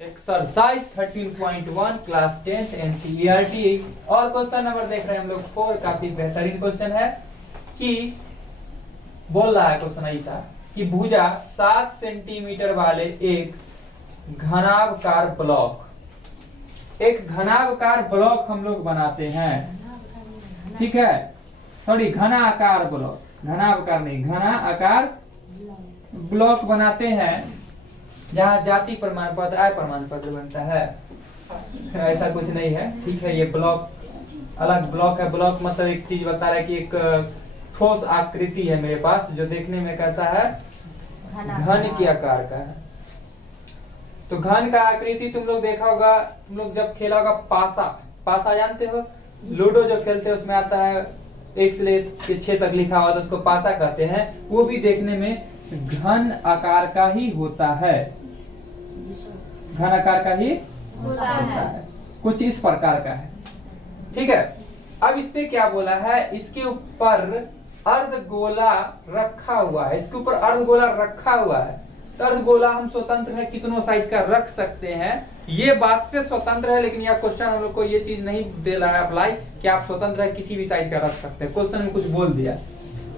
Exercise 13.1 class 10 NCERT और question number देख रहे हैं हम लोग 4। काफी बेहतरीन क्वेश्चन है कि बोल रहा है क्वेश्चन ऐसा कि भुजा 7 सेंटीमीटर वाले एक घनाभकार ब्लॉक हम लोग बनाते हैं। ठीक है, सॉरी घना आकार ब्लॉक, घनाभकार नहीं, घना आकार ब्लॉक बनाते हैं जहाँ जाति प्रमाण पत्र आय प्रमाण पत्र बनता है। ऐसा कुछ नहीं है। ठीक है, ये ब्लॉक अलग ब्लॉक है। ब्लॉक मतलब एक चीज बता रहा है कि एक ठोस आकृति है मेरे पास जो देखने में कैसा है, घन के आकार का है। तो घन का आकृति तुम लोग देखा होगा, तुम लोग जब खेला होगा पासा जानते हो, लूडो जो खेलते हैं उसमें आता है 1 से लेकर 6 तक लिखा हुआ तो उसको पासा कहते हैं। वो भी देखने में घन आकार का ही होता है, घन आकार का ही होता है, कुछ इस प्रकार का है। ठीक है, अब इस पे क्या बोला है, इसके ऊपर अर्धगोला रखा हुआ है, इसके ऊपर अर्धगोला रखा हुआ है। तो अर्धगोला हम स्वतंत्र है कितनों साइज का रख सकते हैं, ये बात से स्वतंत्र है, लेकिन यह क्वेश्चन हम लोग को ये चीज नहीं दे रहा है अप्लाई कि आप स्वतंत्र है किसी भी साइज का रख सकते हैं। क्वेश्चन में कुछ बोल दिया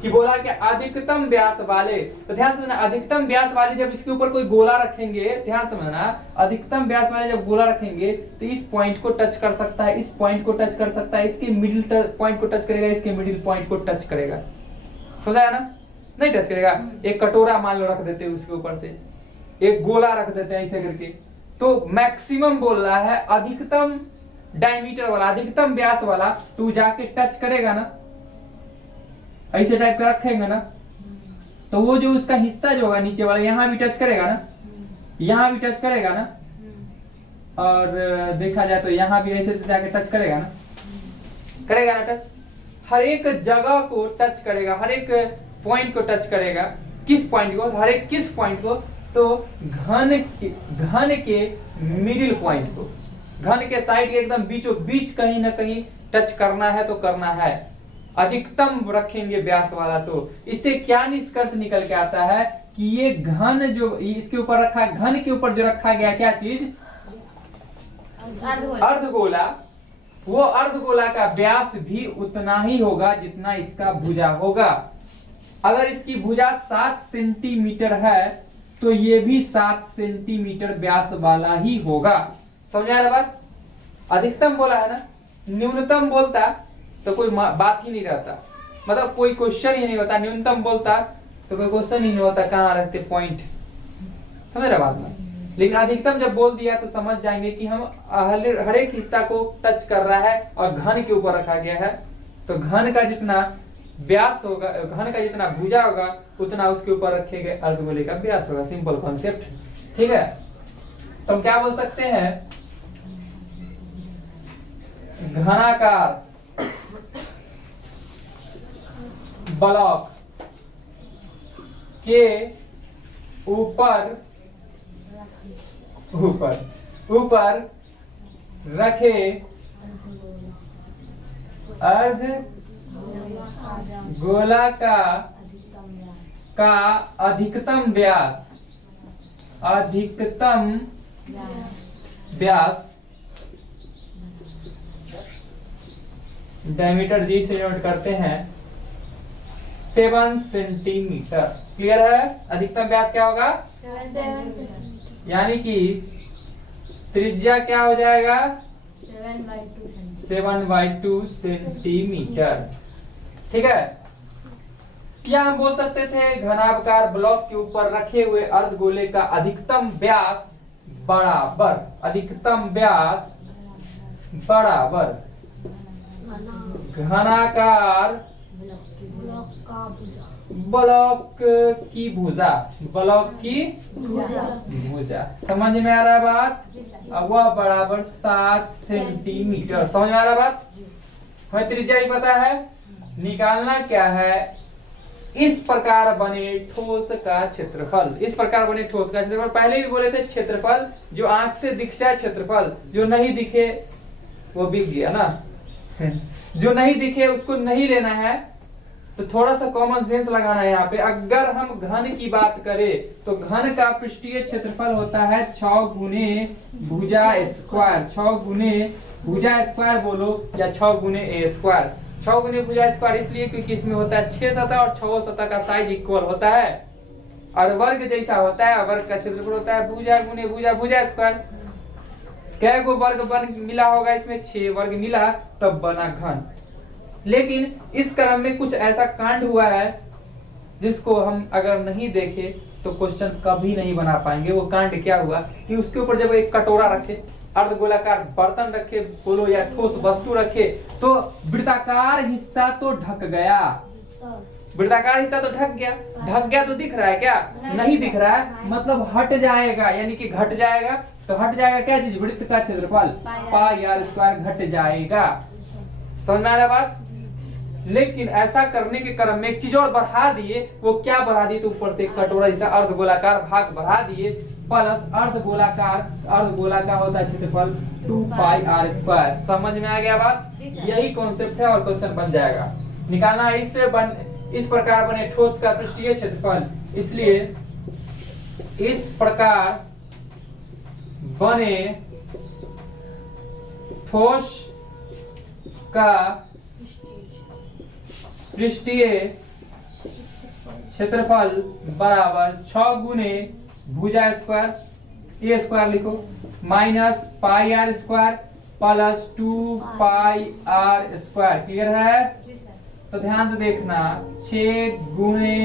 कि बोला कि अधिकतम व्यास वाले, तो ध्यान समझना, अधिकतम व्यास वाले जब इसके ऊपर कोई गोला रखेंगे, ध्यान समझना, अधिकतम व्यास वाले जब गोला रखेंगे तो इस पॉइंट को टच कर सकता है, इस पॉइंट को टच कर सकता है, इसके मिडिल पॉइंट को टच करेगा, इसके मिडिल पॉइंट को टच करेगा। समझाया ना? नहीं टच करेगा। एक कटोरा मान लो रख देते हैं, उसके ऊपर से एक गोला रख देते हैं ऐसे करके, तो मैक्सिमम बोल रहा है अधिकतम डायमीटर वाला, अधिकतम व्यास वाला, तो जाके टच करेगा ना, ऐसे टाइप का रखेंगे ना, तो वो जो उसका हिस्सा जो होगा नीचे वाला, यहाँ भी टच करेगा ना, यहाँ भी टच करेगा ना, और देखा जाए तो यहाँ भी ऐसे से जाके टच करेगा ना, करेगा ना टच, हर एक जगह को टच करेगा, हर एक पॉइंट को टच करेगा। किस पॉइंट को, हर एक किस पॉइंट को, तो घन के मिडिल पॉइंट को, घन के साइड के एकदम बीचों बीच कहीं ना कहीं टच करना है तो करना है। अधिकतम रखेंगे व्यास वाला, तो इससे क्या निष्कर्ष निकल के आता है कि ये घन जो इसके ऊपर रखा, घन के ऊपर जो रखा गया क्या चीज, अर्धगोला, वो अर्धगोला का व्यास भी उतना ही होगा जितना इसका भुजा होगा। अगर इसकी भुजा 7 सेंटीमीटर है तो ये भी 7 सेंटीमीटर व्यास वाला ही होगा। समझ आ रहा बात? अधिकतम बोला है ना, न्यूनतम बोलता तो कोई बात ही नहीं रहता, मतलब कोई क्वेश्चन ही नहीं होता। न्यूनतम बोलता तो कोई क्वेश्चन ही नहीं होता, कहाँ रखते पॉइंट। समझ रहा बात में? लेकिन अधिकतम जब बोल दिया तो समझ जाएंगे कि हम हर एक हिस्सा को टच कर रहा है और घन के ऊपर रखा गया है, तो घन का जितना व्यास होगा, घन का जितना भुजा होगा उतना उसके ऊपर रखे गए अर्धगोले का व्यास होगा। Simple concept. ठीक है, तो हम क्या बोल सकते हैं, घनाकार ब्लॉक के ऊपर रखे अर्धगोला का अधिकतम व्यास डायमीटर जी से नोट करते हैं 7 सेंटीमीटर। क्लियर है? अधिकतम व्यास क्या होगा, 7 यानी कि त्रिज्या क्या हो जाएगा, 7/2 सेंटीमीटर। ठीक है, क्या हम बोल सकते थे घनाभकार ब्लॉक के ऊपर रखे हुए अर्धगोले का अधिकतम व्यास बराबर, अधिकतम व्यास बराबर घनाकार ब्लॉक की भुजा, ब्लॉक की भुजा। समझ में आ रहा है बात? अब वह बराबर 7 सेंटीमीटर। समझ में आ रहा बात? हमें त्रिज्या ही पता है, निकालना क्या है, इस प्रकार बने ठोस का क्षेत्रफल, इस प्रकार बने ठोस का क्षेत्रफल। पहले भी बोले थे क्षेत्रफल जो आंख से दिख जाए क्षेत्रफल, जो नहीं दिखे वो बिक गया ना, जो नहीं दिखे उसको नहीं लेना है, तो थोड़ा सा कॉमन सेंस लगाना है यहाँ पे। अगर हम घन की बात करें तो घन का पृष्ठीय क्षेत्रफल होता है 6 गुने भुजा स्क्वायर, 6 गुने भुजा स्क्वायर बोलो या 6 गुने ए स्क्वायर। 6 गुने भुजा स्क्वायर इसलिए क्योंकि इसमें होता है 6 सतह और 6 सतह का साइज इक्वल होता है और वर्ग जैसा होता है। वर्ग का क्षेत्रफल होता है भुजा गुने भुजा भुजा स्क्वायर। कै गो वर्ग बन मिला होगा इसमें? 6 वर्ग मिला तब बना घन। लेकिन इस क्रम में कुछ ऐसा कांड हुआ है जिसको हम अगर नहीं देखे तो क्वेश्चन कभी नहीं बना पाएंगे। वो कांड क्या हुआ कि उसके ऊपर जब एक कटोरा रखे, अर्धगोलाकार बर्तन रखे बोलो या ठोस वस्तु रखे तो वृत्ताकार हिस्सा तो ढक गया, वृत्ताकार हिस्सा तो ढक गया तो दिख रहा है क्या? नहीं दिख रहा है, मतलब हट जाएगा यानी कि घट जाएगा। तो हट जाएगा क्या चीज? वृत्त का क्षेत्रफल पाई आर स्क्वायर घट जाएगा। समझ में आ रहा बात? लेकिन ऐसा करने के क्रम में एक चीज और बढ़ा दिए। वो क्या बढ़ा दिए? तो ऊपर से कटोरा जैसा अर्धगोलाकार भाग बढ़ा दिए प्लस अर्धगोलाकार होता है क्षेत्रफल 2 पाई आर स्क्वायर। समझ में आ गया बात? यही कॉन्सेप्ट है और क्वेश्चन बन जाएगा। निकालना है इस प्रकार बने ठोस का पृष्ठीय क्षेत्रफल, इसलिए इस प्रकार बने ठोस का पृष्ठीय क्षेत्रफल बराबर 6 गुने भुजा स्क्वायर ए स्क्वायर लिखो minus pi r square plus 2 pi r square. Clear है? तो ध्यान से देखना 6 गुने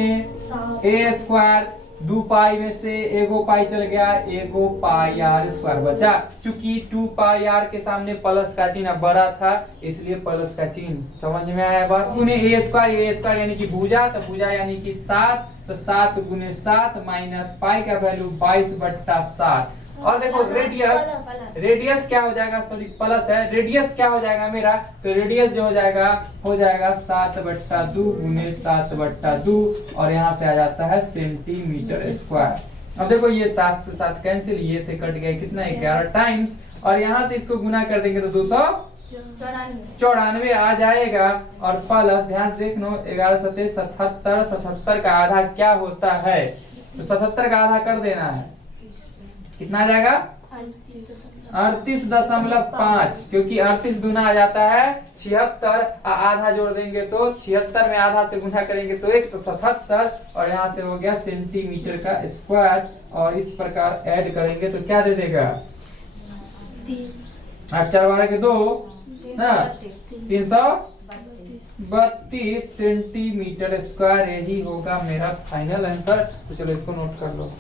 ए स्क्वायर 2 पाई में से एगो पाई चल गया, एगो पाई आर स्क्वायर बचा। चूंकि 2 पाई आर के सामने प्लस का चिन्ह बड़ा था इसलिए प्लस का चिन्ह। समझ में आया बात? गुने ए स्क्वायर यानी कि भुजा, तो भुजा यानी कि 7, तो 7 गुने 7 माइनस पाई का वैल्यू 22/7। और देखो रेडियस क्या हो जाएगा? सॉरी प्लस है, रेडियस क्या हो जाएगा मेरा? तो रेडियस जो हो जाएगा 7/2 गुने 7/2 और यहाँ से आ जाता है सेंटीमीटर स्क्वायर। अब देखो ये 7 से 7 कैंसिल, ये से कट गया कितना 11 टाइम्स और यहाँ से इसको गुना कर देंगे तो 294 आ जाएगा। और प्लस ध्यान से देखो 11 7 77, 77 का आधा क्या होता है? तो 77 का आधा कर देना है, कितना आ जाएगा? 38.5, क्योंकि 38 गुना आ जाता है 76, आधा जोड़ देंगे तो 76 में आधा से गुना करेंगे तो 1, तो 77 और यहाँ से हो गया सेंटीमीटर का स्क्वायर। और इस प्रकार ऐड करेंगे तो क्या दे देगा? 8 4 12 के 2 ना 332 सेंटीमीटर स्क्वायर। यही होगा मेरा फाइनल आंसर। तो चलो इसको नोट कर लो।